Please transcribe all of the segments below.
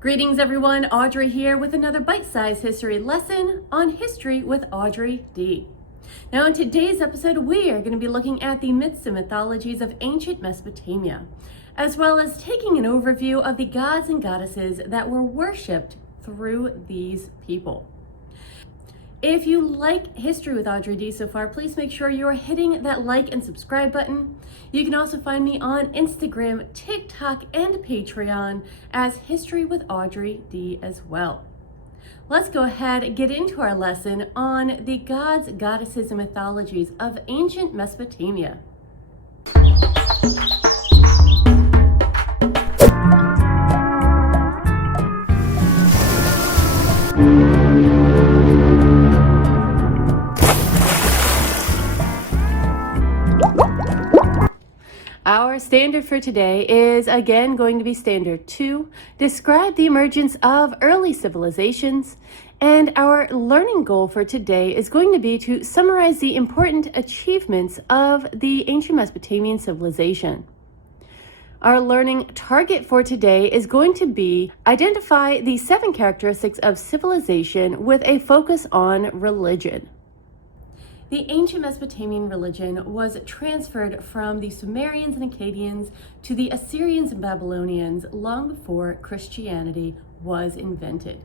Greetings everyone, Audrey here with another bite-sized history lesson on History with Audrey D. Now in today's episode, we are going to be looking at the myths and mythologies of ancient Mesopotamia, as well as taking an overview of the gods and goddesses that were worshipped through these people. If you like History with Audrey D so far, please make sure you're hitting that like and subscribe button. You can also find me on Instagram, TikTok, and Patreon as History with Audrey D as well. Let's go ahead and get into our lesson on the gods, goddesses, and mythologies of ancient Mesopotamia. Our standard for today is again going to be standard 2, describe the emergence of early civilizations, and our learning goal for today is going to be to summarize the important achievements of the ancient Mesopotamian civilization. Our learning target for today is going to be identify the 7 characteristics of civilization with a focus on religion. The ancient Mesopotamian religion was transferred from the Sumerians and Akkadians to the Assyrians and Babylonians long before Christianity was invented.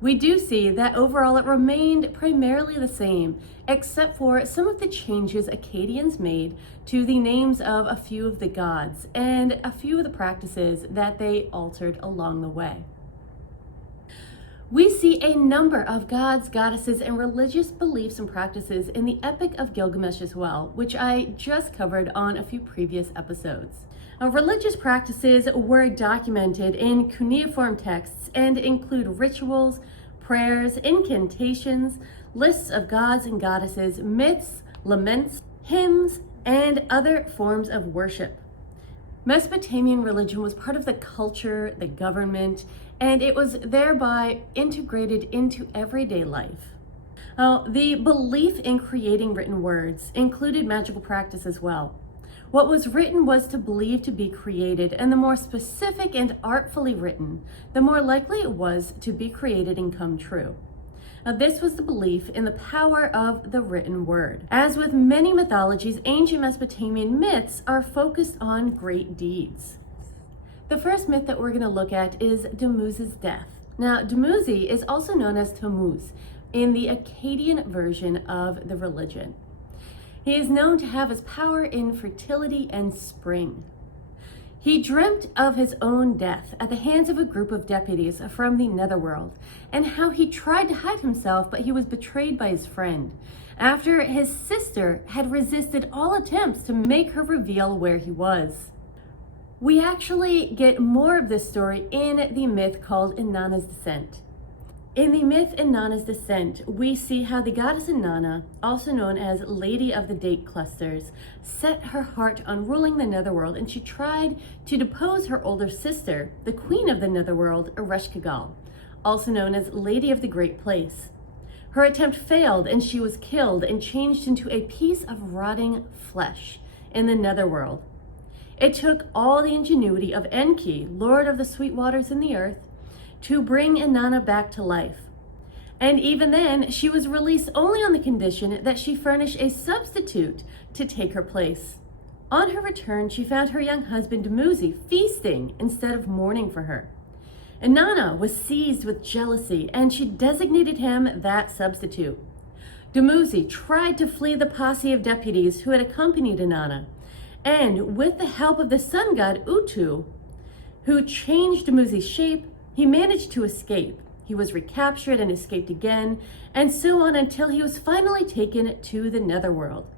We do see that overall it remained primarily the same, except for some of the changes Akkadians made to the names of a few of the gods and a few of the practices that they altered along the way. We see a number of gods, goddesses, and religious beliefs and practices in the Epic of Gilgamesh as well, which I just covered on a few previous episodes. Now, religious practices were documented in cuneiform texts and include rituals, prayers, incantations, lists of gods and goddesses, myths, laments, hymns, and other forms of worship. Mesopotamian religion was part of the culture, the government, and it was thereby integrated into everyday life. Now, the belief in creating written words included magical practice as well. What was written was to believe to be created, and the more specific and artfully written, the more likely it was to be created and come true. Now, this was the belief in the power of the written word. As with many mythologies, ancient Mesopotamian myths are focused on great deeds. The first myth that we're going to look at is Dumuzi's death. Now, Dumuzi is also known as Tammuz in the Akkadian version of the religion. He is known to have his power in fertility and spring. He dreamt of his own death at the hands of a group of deputies from the netherworld, and how he tried to hide himself, but he was betrayed by his friend, after his sister had resisted all attempts to make her reveal where he was. We actually get more of this story in the myth called Inanna's descent. In the myth Inanna's descent, we see how the goddess Inanna, also known as Lady of the Date Clusters, set her heart on ruling the netherworld, and she tried to depose her older sister, the queen of the netherworld, Ereshkigal, also known as Lady of the Great Place. Her attempt failed, and she was killed and changed into a piece of rotting flesh in the netherworld. It took all the ingenuity of Enki, lord of the sweet waters in the earth, to bring Inanna back to life. And even then, she was released only on the condition that she furnish a substitute to take her place. On her return, she found her young husband Dumuzi feasting instead of mourning for her. Inanna was seized with jealousy, and she designated him that substitute. Dumuzi tried to flee the posse of deputies who had accompanied Inanna, and with the help of the sun god Utu, who changed Dumuzi's shape, he managed to escape. He was recaptured and escaped again, and so on until he was finally taken to the netherworld.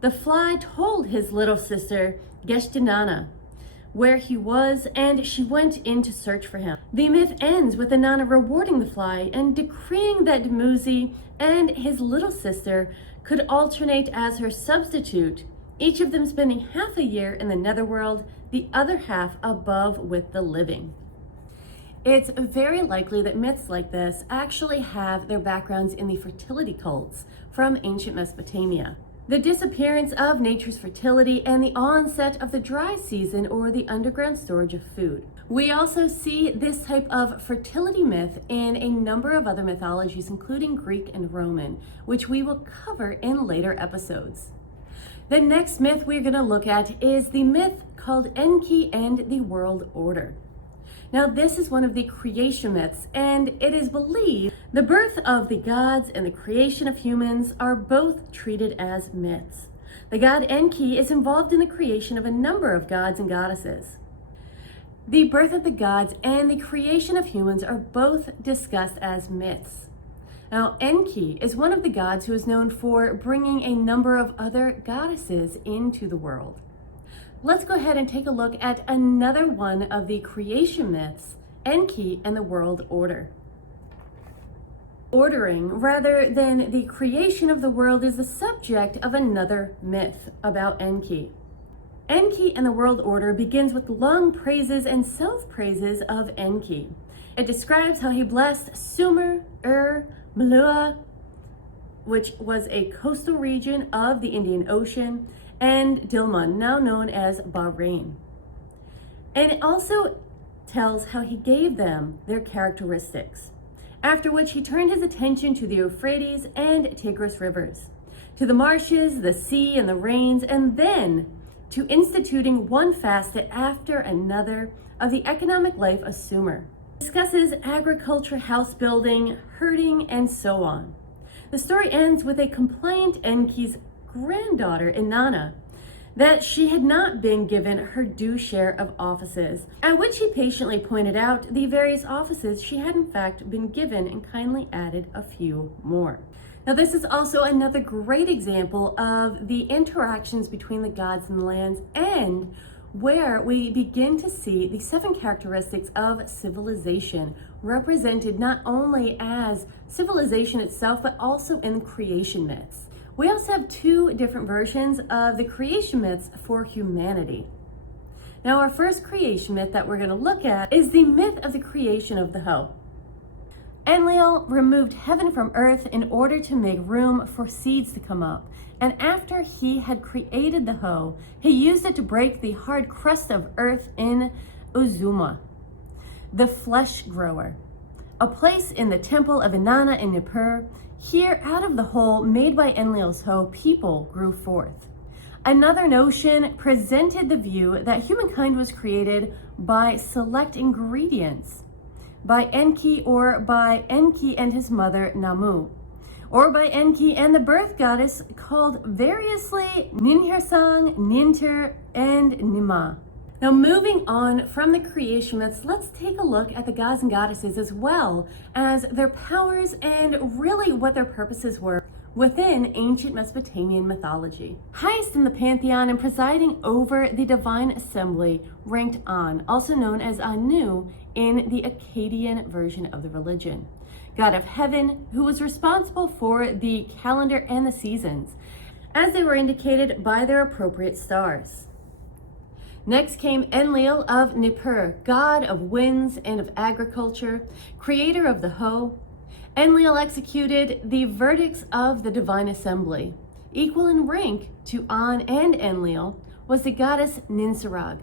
The fly told his little sister, Inanna, where he was, and she went in to search for him. The myth ends with Inanna rewarding the fly and decreeing that Dumuzi and his little sister could alternate as her substitute, each of them spending half a year in the netherworld, the other half above with the living. It's very likely that myths like this actually have their backgrounds in the fertility cults from ancient Mesopotamia. the disappearance of nature's fertility, and the onset of the dry season or the underground storage of food. We also see this type of fertility myth in a number of other mythologies, including Greek and Roman, which we will cover in later episodes. The next myth we're going to look at is the myth called Enki and the World Order. Now, this is one of the creation myths, and it is believed the birth of the gods and the creation of humans are both treated as myths. The god Enki is involved in the creation of a number of gods and goddesses. The birth of the gods and the creation of humans are both discussed as myths. Now, Enki is one of the gods who is known for bringing a number of other goddesses into the world. Let's go ahead and take a look at another one of the creation myths, Enki and the World Order. Ordering, rather than the creation of the world, is the subject of another myth about Enki. Enki and the World Order begins with long praises and self-praises of Enki. It describes how he blessed Sumer, Meluhha, which was a coastal region of the Indian Ocean, and Dilmun, now known as Bahrain. And it also tells how he gave them their characteristics, after which he turned his attention to the Euphrates and Tigris rivers, to the marshes, the sea, and the rains, and then to instituting one facet after another of the economic life of Sumer. It discusses agriculture, house building, herding, and so on. The story ends with a complaint Enki's granddaughter, Innana, that she had not been given her due share of offices, at which he patiently pointed out the various offices she had in fact been given and kindly added a few more. Now, this is also another great example of the interactions between the gods and the lands, and where we begin to see the 7 characteristics of civilization represented not only as civilization itself, but also in creation myths. We also have 2 different versions of the creation myths for humanity. Now, our first creation myth that we're going to look at is the myth of the creation of the hoe. Enlil removed heaven from earth in order to make room for seeds to come up. And after he had created the hoe, he used it to break the hard crust of earth in Uzuma, the flesh grower, a place in the temple of Inanna in Nippur. Here, out of the hole made by Enlil's hoe, people grew forth. Another notion presented the view that humankind was created by select ingredients, by Enki or by Enki and his mother Namu, or by Enki and the birth goddess called variously Ninhirsang, Nintir, and Nima. Now, moving on from the creation myths, let's take a look at the gods and goddesses as well as their powers and really what their purposes were within ancient Mesopotamian mythology. Highest in the Pantheon and presiding over the divine assembly ranked An, also known as Anu in the Akkadian version of the religion. God of heaven, who was responsible for the calendar and the seasons, as they were indicated by their appropriate stars. Next came Enlil of Nippur, god of winds and of agriculture, creator of the hoe. Enlil executed the verdicts of the divine assembly. Equal in rank to An and Enlil was the goddess Ninsarag,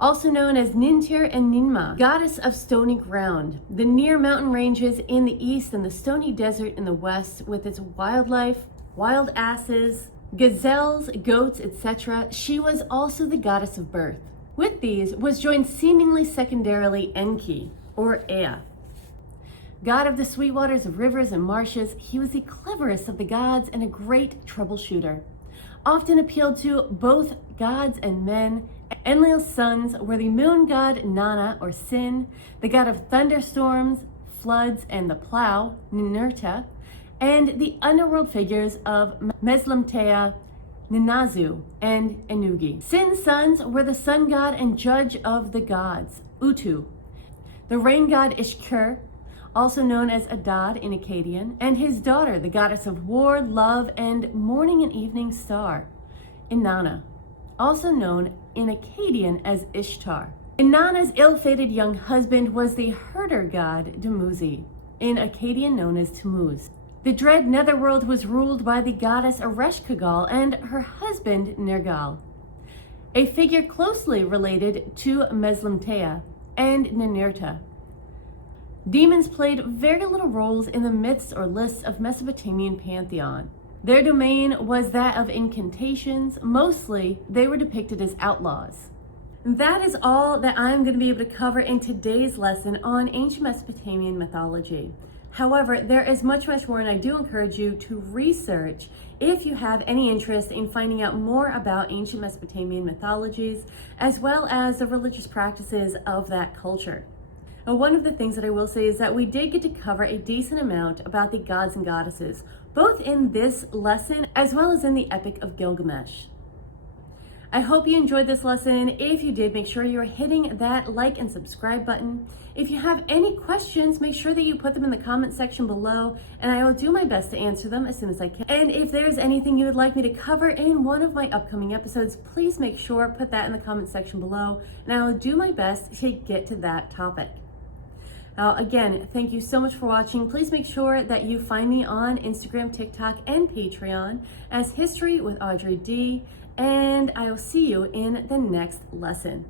also known as Nintir and Ninma, goddess of stony ground, the near mountain ranges in the east and the stony desert in the west with its wildlife, wild asses, gazelles, goats, etc. She was also the goddess of birth. With these was joined seemingly secondarily Enki, or Ea. God of the sweet waters of rivers and marshes, he was the cleverest of the gods and a great troubleshooter. Often appealed to both gods and men, Enlil's sons were the moon god Inanna, or Sin, the god of thunderstorms, floods, and the plow, Ninurta, and the underworld figures of Meslamtea, Ninazu, and Enugi. Sin's sons were the sun god and judge of the gods, Utu, the rain god Ishkur, also known as Adad in Akkadian, and his daughter, the goddess of war, love, and morning and evening star, Inanna, also known in Akkadian as Ishtar. Inanna's ill-fated young husband was the herder god Dumuzi, in Akkadian known as Tammuz. The dread netherworld was ruled by the goddess Ereshkigal and her husband Nergal, a figure closely related to Meslemtea and Ninurta. Demons played very little roles in the myths or lists of Mesopotamian pantheon. Their domain was that of incantations. Mostly, they were depicted as outlaws. That is all that I'm going to be able to cover in today's lesson on ancient Mesopotamian mythology. However, there is much more, and I do encourage you to research if you have any interest in finding out more about ancient Mesopotamian mythologies, as well as the religious practices of that culture. Now, one of the things that I will say is that we did get to cover a decent amount about the gods and goddesses, both in this lesson as well as in the Epic of Gilgamesh. I hope you enjoyed this lesson. If you did, make sure you're hitting that like and subscribe button. If you have any questions, make sure that you put them in the comment section below, and I will do my best to answer them as soon as I can. And if there's anything you would like me to cover in one of my upcoming episodes, please make sure put that in the comment section below, and I will do my best to get to that topic. Now, again, thank you so much for watching. Please make sure that you find me on Instagram, TikTok, and Patreon as History with Audrey D. And I will see you in the next lesson.